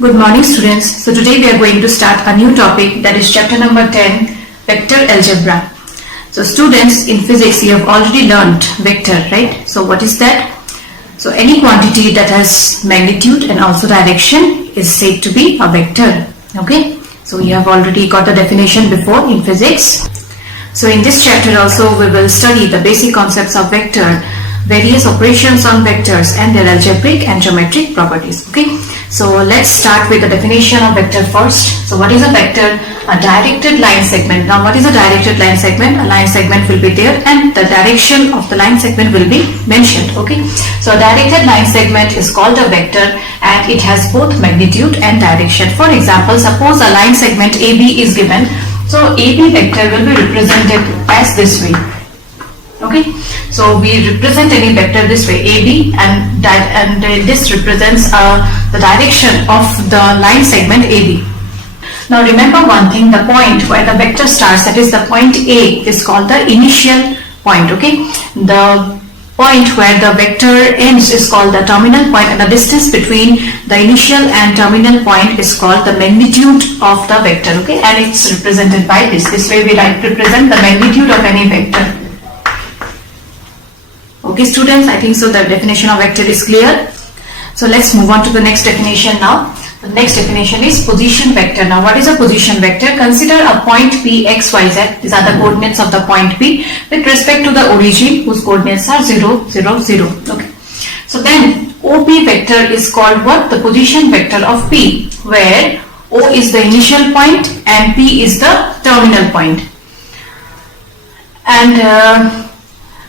Good morning students. So today we are going to start a new topic, that is chapter number 10, vector algebra. So students, in physics you have already learnt vector, right? So what is that? So any quantity that has magnitude and also direction is said to be a vector. Okay? So you have already got the definition before in physics. So in this chapter also we will study the basic concepts of vector, various operations on vectors and their algebraic and geometric properties. Okay, so let's start with the definition of vector first. So what is a vector? A directed line segment. Now what is a directed line segment? A line segment will be there and the direction of the line segment will be mentioned. Okay, so a directed line segment is called a vector and it has both magnitude and direction. For example, suppose a line segment AB is given. So AB vector will be represented as this way. Okay, so we represent any vector this way, AB, and this represents the direction of the line segment AB. Now remember one thing, the point where the vector starts, that is the point A, is called the initial point. Okay, the point where the vector ends is called the terminal point, and the distance between the initial and terminal point is called the magnitude of the vector. Okay, and it's represented by this. This way we represent the magnitude of any vector. Okay students, I think so the definition of vector is clear. So let's move on to the next definition now. The next definition is position vector. Now what is a position vector? Consider a point P, X, Y, Z. These are the coordinates of the point P with respect to the origin whose coordinates are 0, 0, 0. Okay. So then OP vector is called what? The position vector of P, where O is the initial point and P is the terminal point.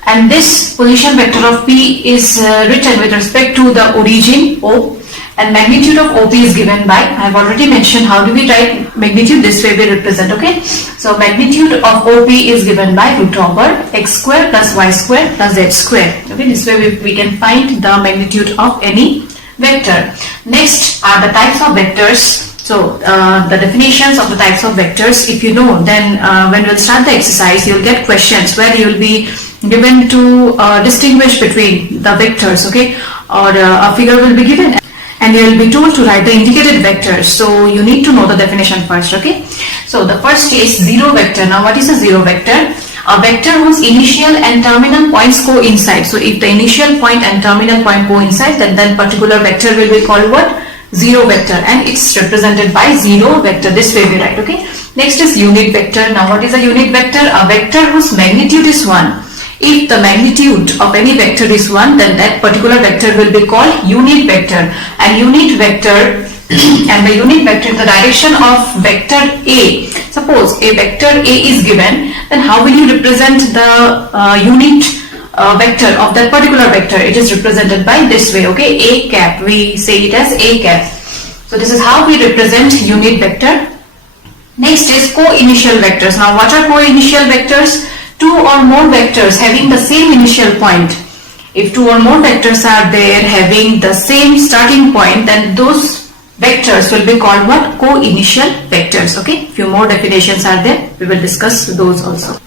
And this position vector of P is written with respect to the origin O, and magnitude of OP is given by, I have already mentioned how do we write magnitude, this way we represent. Okay, so magnitude of OP is given by root over x square plus y square plus z square. Okay, this way we can find the magnitude of any vector. Next are the types of vectors. So the definitions of the types of vectors, if you know, then when we'll start the exercise, you'll get questions where you'll be given to distinguish between the vectors, okay, or a figure will be given and you will be told to write the indicated vectors. So you need to know the definition first. Okay, so the first is zero vector. Now what is a zero vector? A vector whose initial and terminal points coincide. So if the initial point and terminal point coincide, then particular vector will be called what? Zero vector, and it's represented by zero vector. This way we write. Okay, next is unit vector. Now what is a unit vector? A vector whose magnitude is 1. If the magnitude of any vector is 1, then that particular vector will be called unit vector. And unit vector and the unit vector in the direction of vector A. Suppose a vector A is given, then how will you represent the unit vector of that particular vector? It is represented by this way. Okay, A cap, we say it as A cap. So this is how we represent unit vector. Next is co-initial vectors. Now what are co-initial vectors? Two or more vectors having the same initial point. If two or more vectors are there having the same starting point, then those vectors will be called what? Co-initial vectors. Okay, few more definitions are there, we will discuss those also.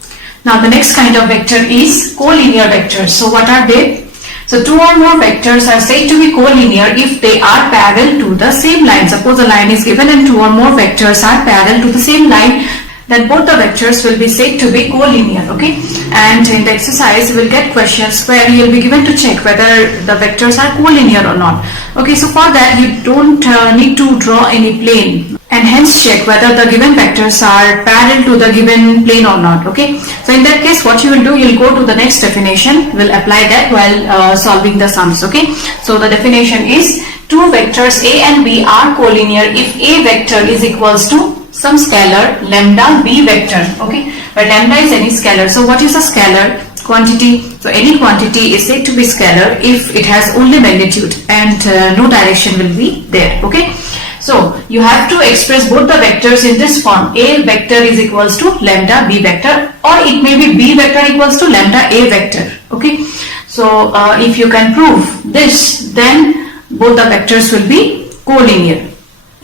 Now the next kind of vector is collinear vectors. So what are they? So two or more vectors are said to be collinear if they are parallel to the same line. Suppose a line is given and two or more vectors are parallel to the same line, then both the vectors will be said to be collinear. Okay, and in the exercise you will get questions where you will be given to check whether the vectors are collinear or not. Okay, so for that you don't need to draw any plane and hence check whether the given vectors are parallel to the given plane or not. Okay, so in that case what you will do, you will go to the next definition, will apply that while solving the sums. Okay, so the definition is two vectors A and B are collinear if A vector is equals to some scalar lambda B vector. Okay, where lambda is any scalar. So what is a scalar? Quantity. So any quantity is said to be scalar if it has only magnitude and no direction will be there. Okay, so you have to express both the vectors in this form. A vector is equals to lambda B vector, or it may be B vector equals to lambda A vector. Okay, so if you can prove this, then both the vectors will be collinear.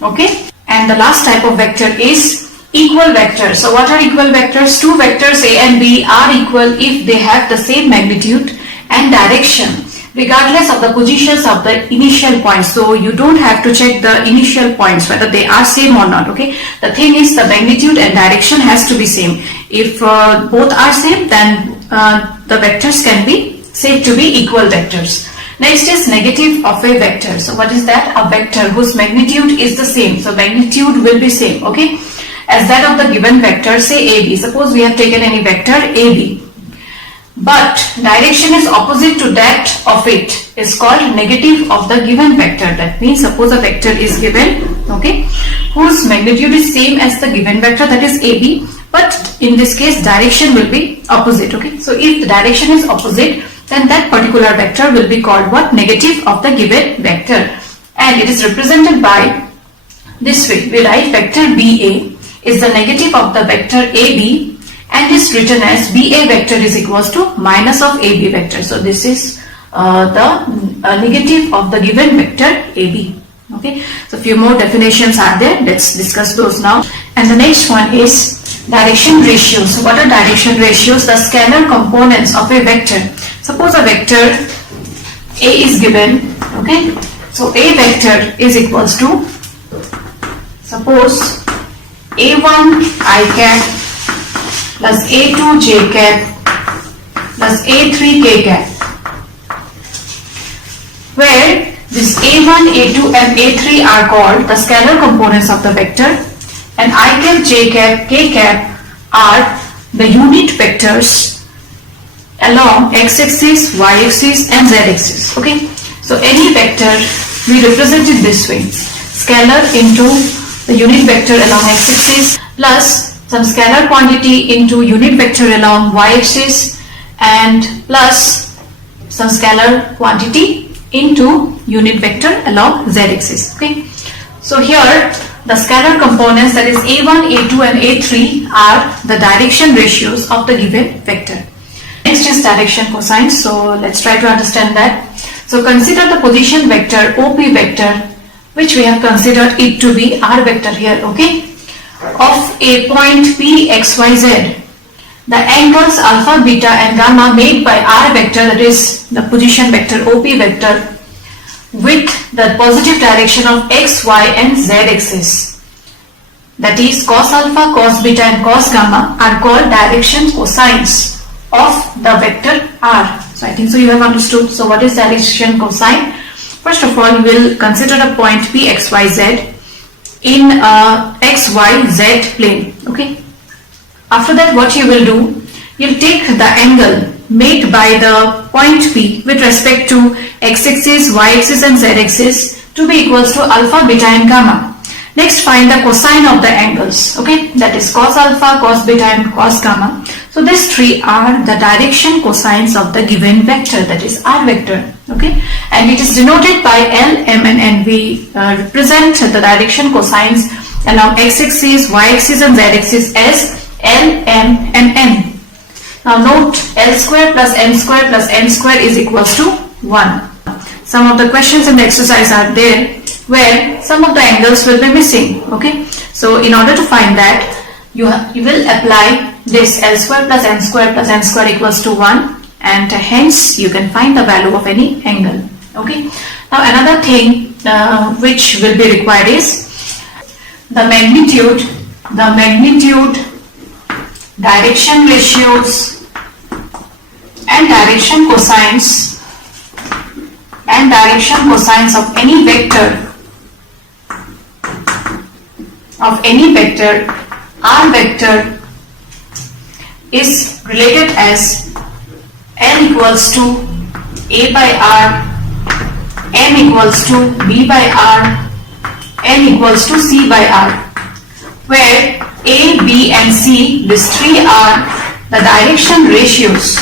Okay, and the last type of vector is equal vectors. So what are equal vectors? Two vectors A and B are equal if they have the same magnitude and direction. regardless of the positions of the initial points. So you don't have to check the initial points whether they are same or not. Okay, the thing is the magnitude and direction has to be same. If both are same, then the vectors can be said to be equal vectors. Next is negative of a vector. So what is that? A vector whose magnitude is the same. So magnitude will be same, okay, as that of the given vector, say AB. Suppose we have taken any vector AB, but direction is opposite to that of it, is called negative of the given vector. That means suppose a vector is given, okay, whose magnitude is same as the given vector, that is AB, but in this case direction will be opposite. Okay, so if the direction is opposite, then that particular vector will be called what? Negative of the given vector, and it is represented by this way. We write vector BA is the negative of the vector AB, and is written as BA vector is equals to minus of AB vector. So this is the negative of the given vector AB. Okay, so few more definitions are there. Let's discuss those now. And the next one is direction ratios. So what are direction ratios? The scalar components of a vector. Suppose a vector A is given, okay, so A vector is equals to, suppose A1 I cap plus A2 j cap plus A3 k cap, where this A1, A2 and A3 are called the scalar components of the vector, and I cap, j cap, k cap are the unit vectors along x-axis, y-axis and z-axis. Okay, so any vector we represent it this way: scalar into the unit vector along x-axis plus some scalar quantity into unit vector along y-axis and plus some scalar quantity into unit vector along z-axis. Okay, so here the scalar components, that is A1, A2 and A3, are the direction ratios of the given vector. Next is direction cosine. So let's try to understand that. So consider the position vector OP vector, which we have considered it to be R vector here, okay, of a point P, X, Y, Z. The angles alpha, beta and gamma made by R vector, that is the position vector OP vector, with the positive direction of X, Y and Z axis, that is cos alpha, cos beta and cos gamma, are called direction cosines of the vector R. So I think so you have understood. So what is direction cosine? First of all, we will consider a point P, X, Y, Z in X, Y, Z plane. Okay. After that, what you will do, you'll take the angle made by the point P with respect to x-axis, y-axis and z-axis to be equals to alpha, beta and gamma. Next, find the cosine of the angles, okay, that is cos alpha, cos beta and cos gamma. So these three are the direction cosines of the given vector, that is R vector, okay, and it is denoted by L, M and N. We represent the direction cosines along x-axis, y-axis and z-axis as L, M and N. Now note, L square plus M square plus N square is equals to 1. Some of the questions in the exercise are there where some of the angles will be missing, okay. So in order to find that, you will apply this L square plus M square plus N square equals to 1, and hence you can find the value of any angle, okay. Now another thing which will be required is the magnitude, direction ratios and direction cosines of any vector R vector is related as L equals to A by R, M equals to B by R, N equals to C by R, where A, B and C, these three are the direction ratios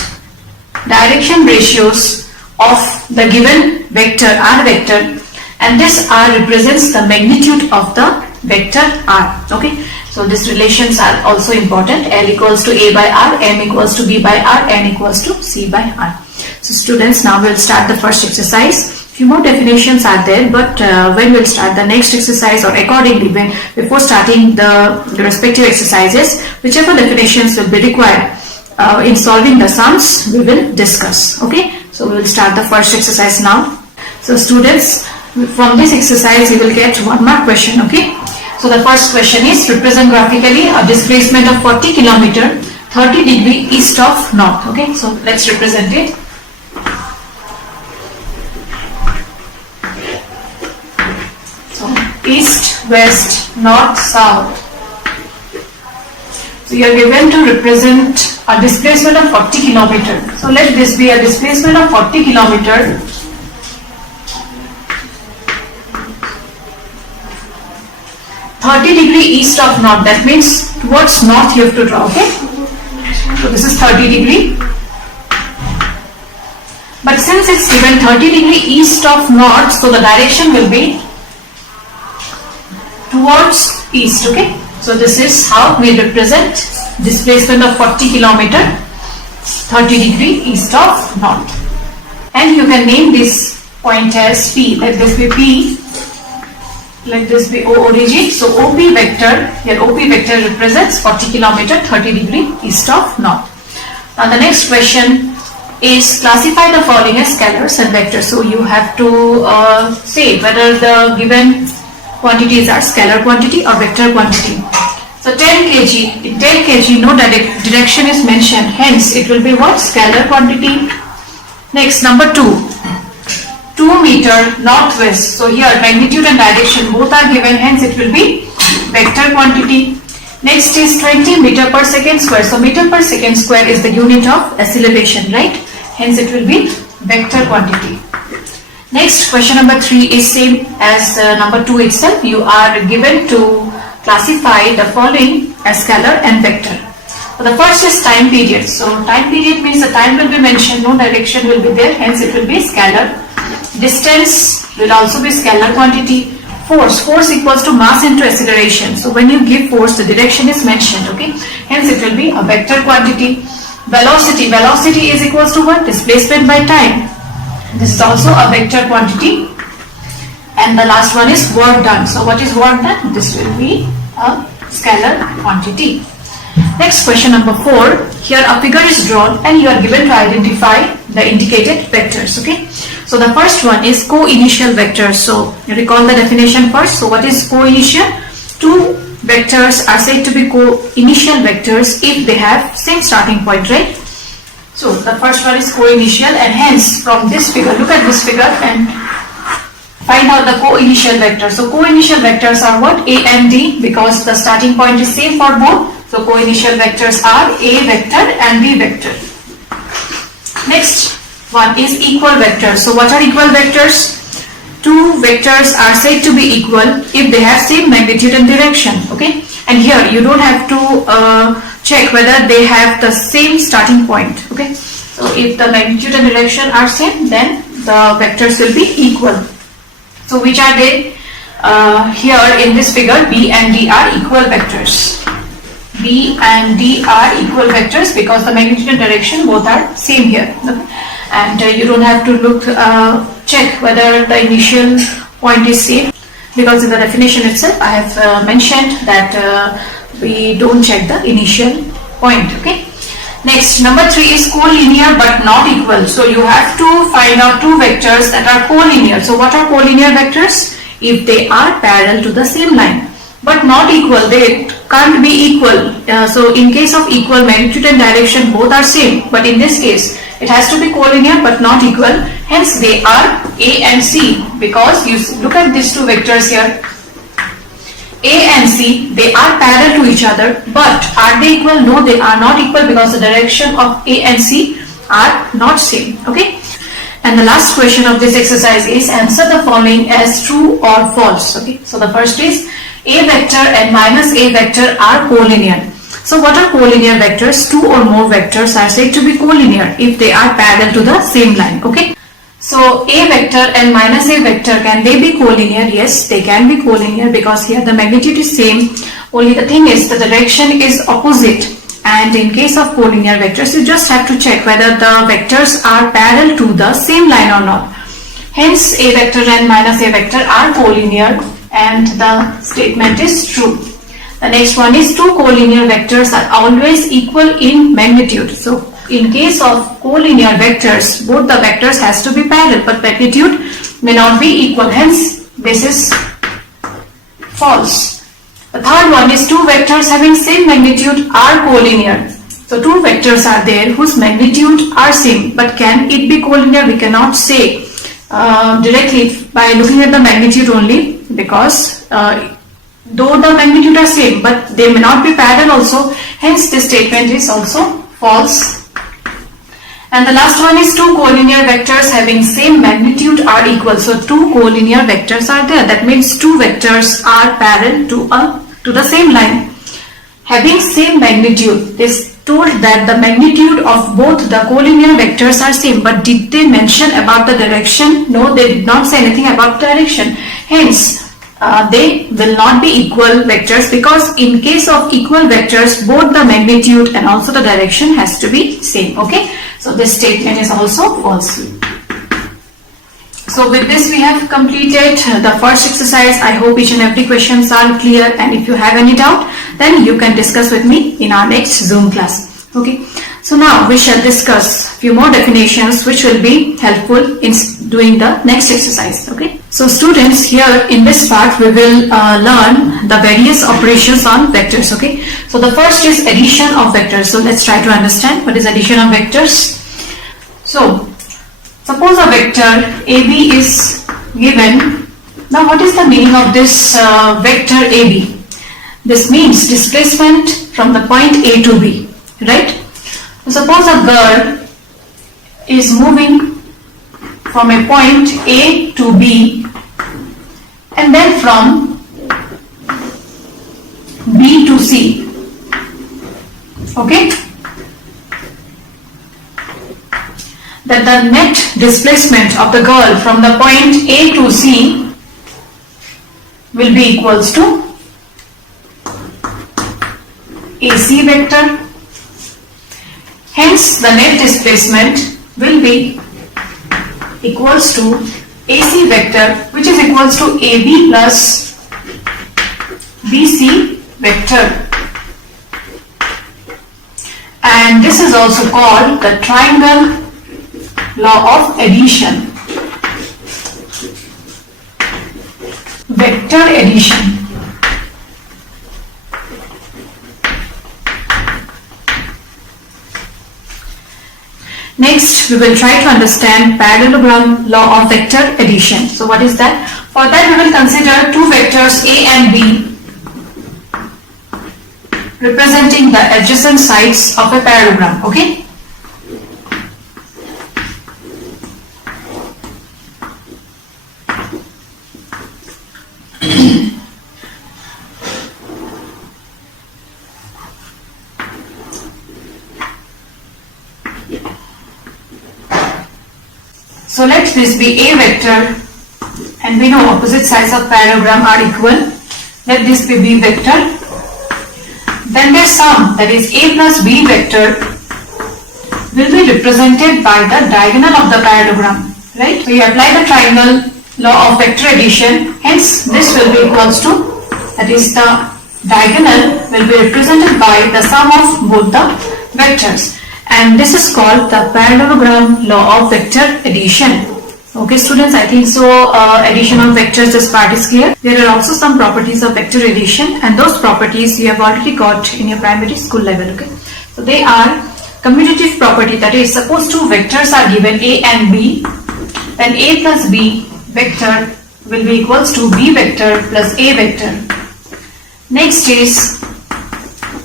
of the given vector R vector, and this R represents the magnitude of the vector R, okay. So these relations are also important. L equals to A by R, M equals to B by R, N equals to C by R. So students, now we'll start the first exercise. Few more definitions are there, but when we'll start the next exercise, or accordingly before starting the respective exercises, whichever definitions will be required in solving the sums, we will discuss, okay. So So we will start the first exercise now. So students, from this exercise you will get 1 mark question, okay? So the first question is, represent graphically a displacement of 40 km 30 degree east of north, okay? So let's represent it. So east, west, north, south. So you are given to represent a displacement of 40 km. So let this be a displacement of 40 km. degree east of north, that means towards north you have to draw, okay? So this is 30 degree. But since it's given 30 degree east of north, so the direction will be towards east, okay? So this is how we represent displacement of 40 km 30 degree east of north. And you can name this point as P. Let this be P. Let this be O origin. So OP vector, here OP vector represents 40 km 30 degree east of north. Now the next question is, classify the following as scalars and vectors. So you have to say whether the given quantities are scalar quantity or vector quantity. So 10 kg, in 10 kg no direction is mentioned, hence it will be what? Scalar quantity. Next, number 2. 2 meter northwest. So here magnitude and direction both are given, hence it will be vector quantity. Next is 20 meter per second square. So meter per second square is the unit of acceleration, right? Hence it will be vector quantity. Next, question number 3 is same as number 2 itself. You are given to classify the following as scalar and vector. So the first is time period. So time period means the time will be mentioned, no direction will be there, hence it will be scalar. Distance will also be scalar quantity. Force equals to mass into acceleration. So when you give force, the direction is mentioned, okay? Hence it will be a vector quantity. Velocity is equals to what? Displacement by time. This is also a vector quantity. And the last one is work done. So what is work done? This will be a scalar quantity. Next, question number 4. Here a figure is drawn and you are given to identify the indicated vectors, okay? So the first one is co-initial vectors. So recall the definition first. So what is co-initial? Two vectors are said to be co-initial vectors if they have same starting point, right? So the first one is co-initial, and hence from this figure, look at this figure and find out the co-initial vectors. So co-initial vectors are what? A and D, because the starting point is same for both. So co-initial vectors are A vector and B vector. Next one is equal vectors. So what are equal vectors? Two vectors are said to be equal if they have same magnitude and direction, okay? And here you don't have to check whether they have the same starting point, okay? So if the magnitude and direction are same, then the vectors will be equal. So which are they? Here in this figure, B and D are equal vectors. B and D are equal vectors because the magnitude and direction both are same here, okay? And you don't have to look check whether the initial point is same, because in the definition itself I have mentioned that we don't check the initial point, okay? Next, number 3 is collinear but not equal. So you have to find out two vectors that are collinear. So what are collinear vectors? If they are parallel to the same line but not equal, they can't be equal. So in case of equal, magnitude and direction both are same, but in this case it has to be collinear but not equal, hence they are A and C, because you look at these two vectors here, A and C, they are parallel to each other, but are they equal? No, they are not equal, because the direction of A and C are not same, okay? And the last question of this exercise is, answer the following as true or false, okay? So the first is, A vector and minus A vector are collinear. So what are collinear vectors? Two or more vectors are said to be collinear if they are parallel to the same line, okay? So A vector and minus A vector, can they be collinear? Yes, they can be collinear, because here the magnitude is same, only the thing is the direction is opposite. And in case of collinear vectors, you just have to check whether the vectors are parallel to the same line or not. Hence A vector and minus A vector are collinear, and the statement is true. The next one is, two collinear vectors are always equal in magnitude. So in case of collinear vectors, both the vectors has to be parallel, but magnitude may not be equal. Hence, this is false. The third one is two vectors having same magnitude are collinear. So two vectors are there whose magnitude are same, but can it be collinear? We cannot say directly by looking at the magnitude only, because though the magnitude are same, but they may not be parallel also. Hence, this statement is also false. And the last one is two collinear vectors having same magnitude are equal. So two collinear vectors are there. That means two vectors are parallel to the same line. Having same magnitude, this told that the magnitude of both the collinear vectors are same, but did they mention about the direction? No, they did not say anything about direction. Hence, they will not be equal vectors, because in case of equal vectors, both the magnitude and also the direction has to be same. Okay, so this statement is also false. So with this we have completed the first exercise. I hope each and every questions are clear, and if you have any doubt, then you can discuss with me in our next Zoom class. Okay, so now we shall discuss few more definitions which will be helpful in doing the next exercise. Okay, so students, here in this part we will learn the various operations on vectors. Okay, so the first is addition of vectors. So let's try to understand what is addition of vectors. So suppose a vector AB is given. Now what is the meaning of this vector AB? This means displacement from the point A to B, right? Suppose a girl is moving from a point A to B, and then from B to C. Okay? That the net displacement of the girl from the point A to C will be equals to AC vector. Hence, the net displacement will be equals to AC vector, which is equals to AB plus BC vector. And this is also called the triangle law of addition. Vector addition. Next, we will try to understand parallelogram law of vector addition. So what is that? For that, we will consider two vectors A and B representing the adjacent sides of a parallelogram. Okay? So let this be A vector, and we know opposite sides of parallelogram are equal. Let this be B vector. Then their sum, that is A plus B vector, will be represented by the diagonal of the parallelogram. Right? So you apply the triangle law of vector addition. Hence this will be equals to, that is the diagonal will be represented by the sum of both the vectors. And this is called the parallelogram law of vector addition. Okay students, I think so addition of vectors, this part is clear. There are also some properties of vector addition, and those properties you have already got in your primary school level. Okay, so they are commutative property, that is suppose two vectors are given A and B, then A plus B vector will be equals to B vector plus A vector. Next is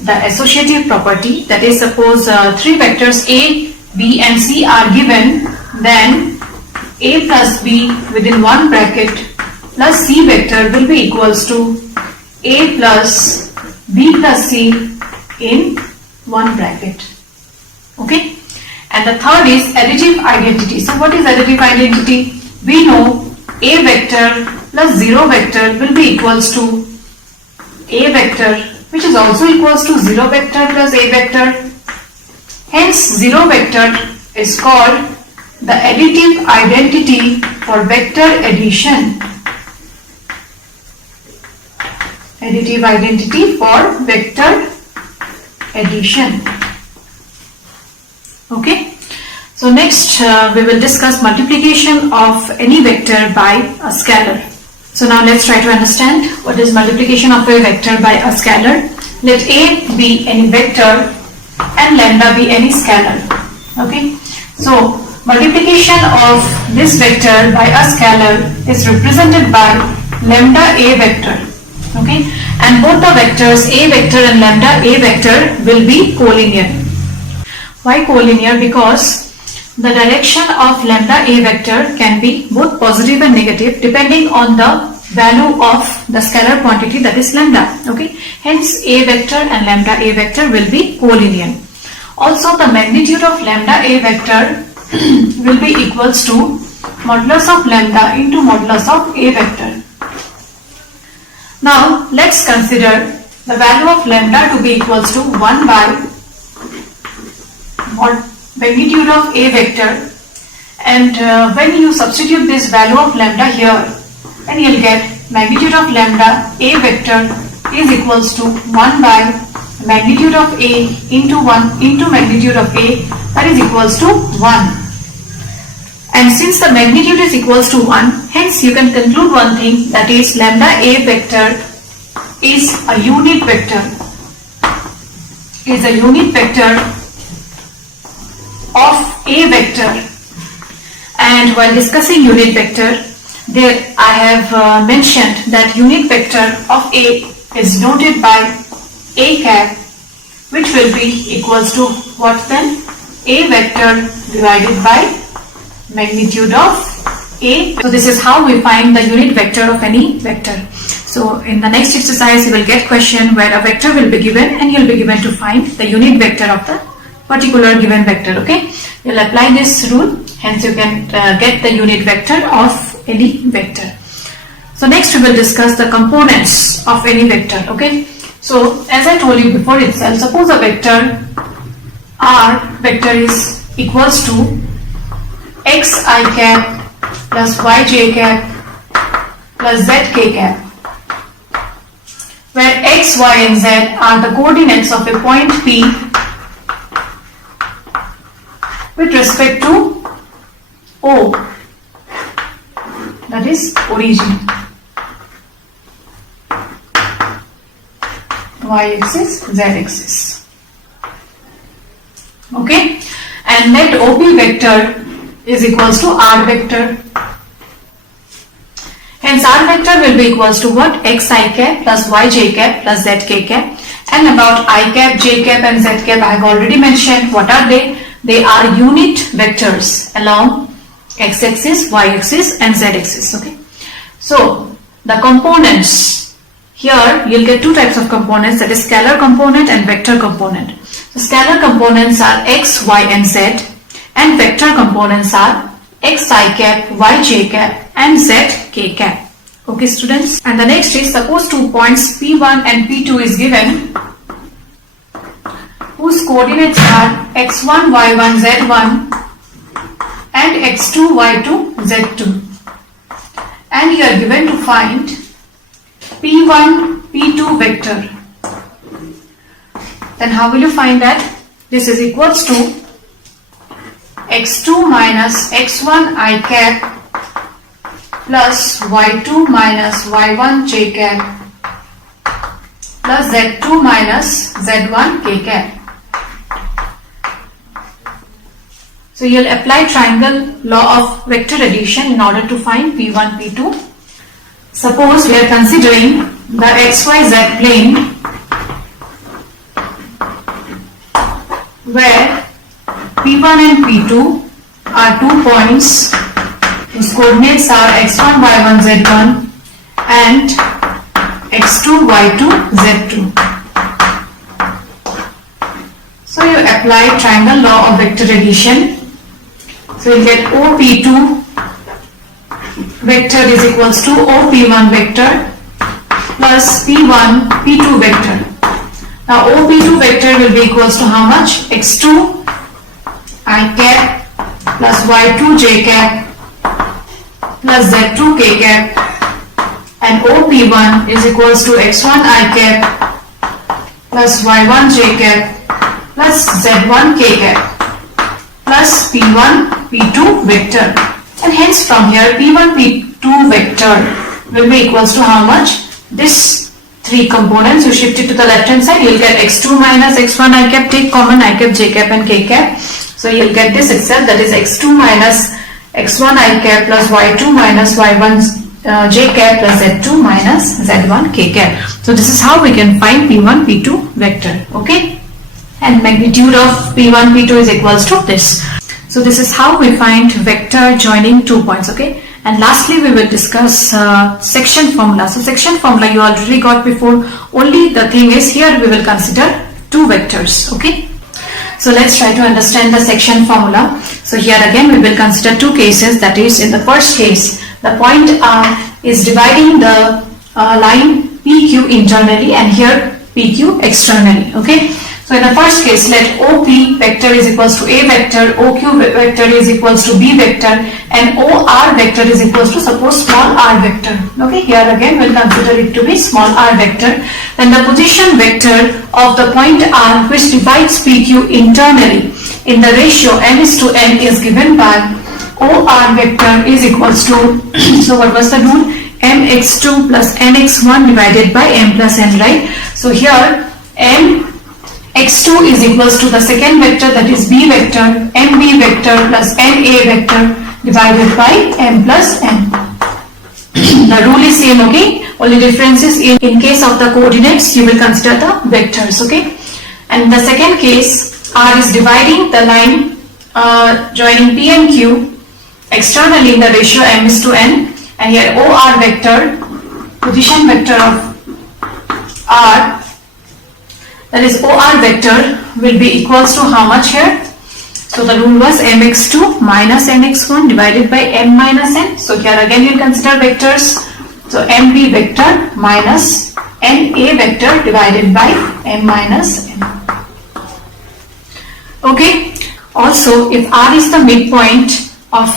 the associative property, that is suppose three vectors A, B and C are given, then A plus B within one bracket plus C vector will be equals to A plus B plus C in one bracket. Okay, and the third is additive identity. So what is additive identity? We know A vector plus 0 vector will be equals to A vector, which is also equals to 0 vector plus A vector. Hence 0 vector is called the additive identity for vector addition. Additive identity for vector addition. Okay. So next we will discuss multiplication of any vector by a scalar. So now let's try to understand what is multiplication of a vector by a scalar. Let A be any vector and lambda be any scalar. Okay. So multiplication of this vector by a scalar is represented by lambda A vector. Okay. And both the vectors A vector and lambda A vector will be collinear. Why collinear? Because the direction of lambda A vector can be both positive and negative depending on the value of the scalar quantity, that is lambda. Okay. Hence A vector and lambda A vector will be collinear. Also the magnitude of lambda A vector will be equals to modulus of lambda into modulus of A vector. Now let's consider the value of lambda to be equals to 1 by magnitude of A vector, and when you substitute this value of lambda here, then you'll get magnitude of lambda A vector is equals to 1 by magnitude of A into 1 into magnitude of A, that is equals to 1. And since the magnitude is equals to 1, hence you can conclude one thing, that is lambda A vector is a unit vector, of A vector. And while discussing unit vector, there I have mentioned that unit vector of A is denoted by A cap, which will be equals to what then? A vector divided by magnitude of A. So this is how we find the unit vector of any vector. So in the next exercise you will get question where a vector will be given and you will be given to find the unit vector of the particular given vector. Okay, you will apply this rule, hence you can get the unit vector of any vector. So next we will discuss the components of any vector. Okay, so as I told you before itself, suppose a vector R vector is equals to xi cap plus yj cap plus zk cap, where x, y and z are the coordinates of a point P with respect to O, that is origin. Y-axis, z-axis. Okay, and let OP vector is equals to R vector. Hence R vector will be equals to what? Xi cap plus yj cap plus zk cap. And about I cap, j cap and z cap I have already mentioned. What are they? They are unit vectors along x-axis, y-axis and z-axis. Okay. So the components, here you'll get two types of components, that is scalar component and vector component. The scalar components are x, y and z, and vector components are xi cap, yj cap and zk cap. Okay students, and the next is, suppose 2 points P1 and P2 is given, whose coordinates are x1, y1, z1 and x2, y2, z2, and you are given to find P1, P2 vector. Then how will you find that? This is equals to x2 minus x1 I cap plus y2 minus y1 j cap plus z2 minus z1 k cap. So you will apply triangle law of vector addition in order to find P1, P2. Suppose we are considering the XYZ plane where P1 and P2 are 2 points whose coordinates are x1, y1, z1 and x2, y2, z2. So you apply triangle law of vector addition. So you get OP2 vector is equals to OP1 vector plus P1, P2 vector. Now OP2 vector will be equals to how much? x2 I cap plus y2 j cap plus z2 k cap, and OP1 is equals to x1 I cap plus y1 j cap plus z1 k cap. plus P1 P2 vector, and hence from here P1 P2 vector will be equals to how much? This three components, you shift it to the left hand side, you'll get x2 minus x1 I cap, take common I cap, j cap and k cap. So you'll get this itself, that is x2 minus x1 I cap plus y2 minus y1 j cap plus z2 minus z1 k cap. So this is how we can find P1 P2 vector. Okay, and magnitude of P1 P2 is equals to this. So this is how we find vector joining 2 points. Okay, and lastly we will discuss section formula. So section formula you already got before, only the thing is here we will consider two vectors. Okay, so let's try to understand the section formula. So here again we will consider two cases, that is in the first case the point R is dividing the line PQ internally and here PQ externally. Okay, so in the first case let OP vector is equals to A vector, OQ vector is equals to B vector, and OR vector is equals to suppose small r vector. Okay, here again we'll consider it to be small r vector. Then the position vector of the point R which divides PQ internally in the ratio m:n is given by OR vector is equals to so what was the rule? mx2 plus nx1 divided by m plus n, right? So here mx2 is equals to the second vector, that is b vector, mb vector plus na vector divided by m plus n. The rule is same. Okay, only difference is in case of the coordinates you will consider the vectors. Okay, and in the second case R is dividing the line joining P and Q externally in the ratio m:n, and here OR vector, position vector of R, that is OR vector will be equals to how much here? So the rule was mx2 minus nx1 divided by m minus n. So here again you will consider vectors. So mb vector minus na vector divided by m minus n. Okay, also if R is the midpoint of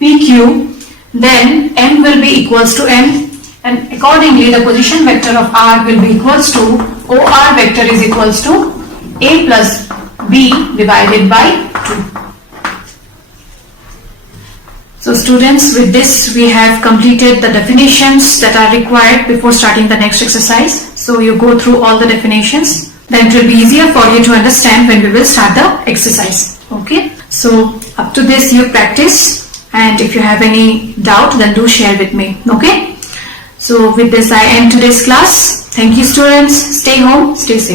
PQ, then m will be equals to m, and accordingly the position vector of R will be equals to OR vector is equals to A plus B divided by 2. So students, with this we have completed the definitions that are required before starting the next exercise. So you go through all the definitions, then it will be easier for you to understand when we will start the exercise. Okay, so up to this you practice, and if you have any doubt then do share with me. Okay, so with this I end today's class. Thank you students. Stay home, stay safe.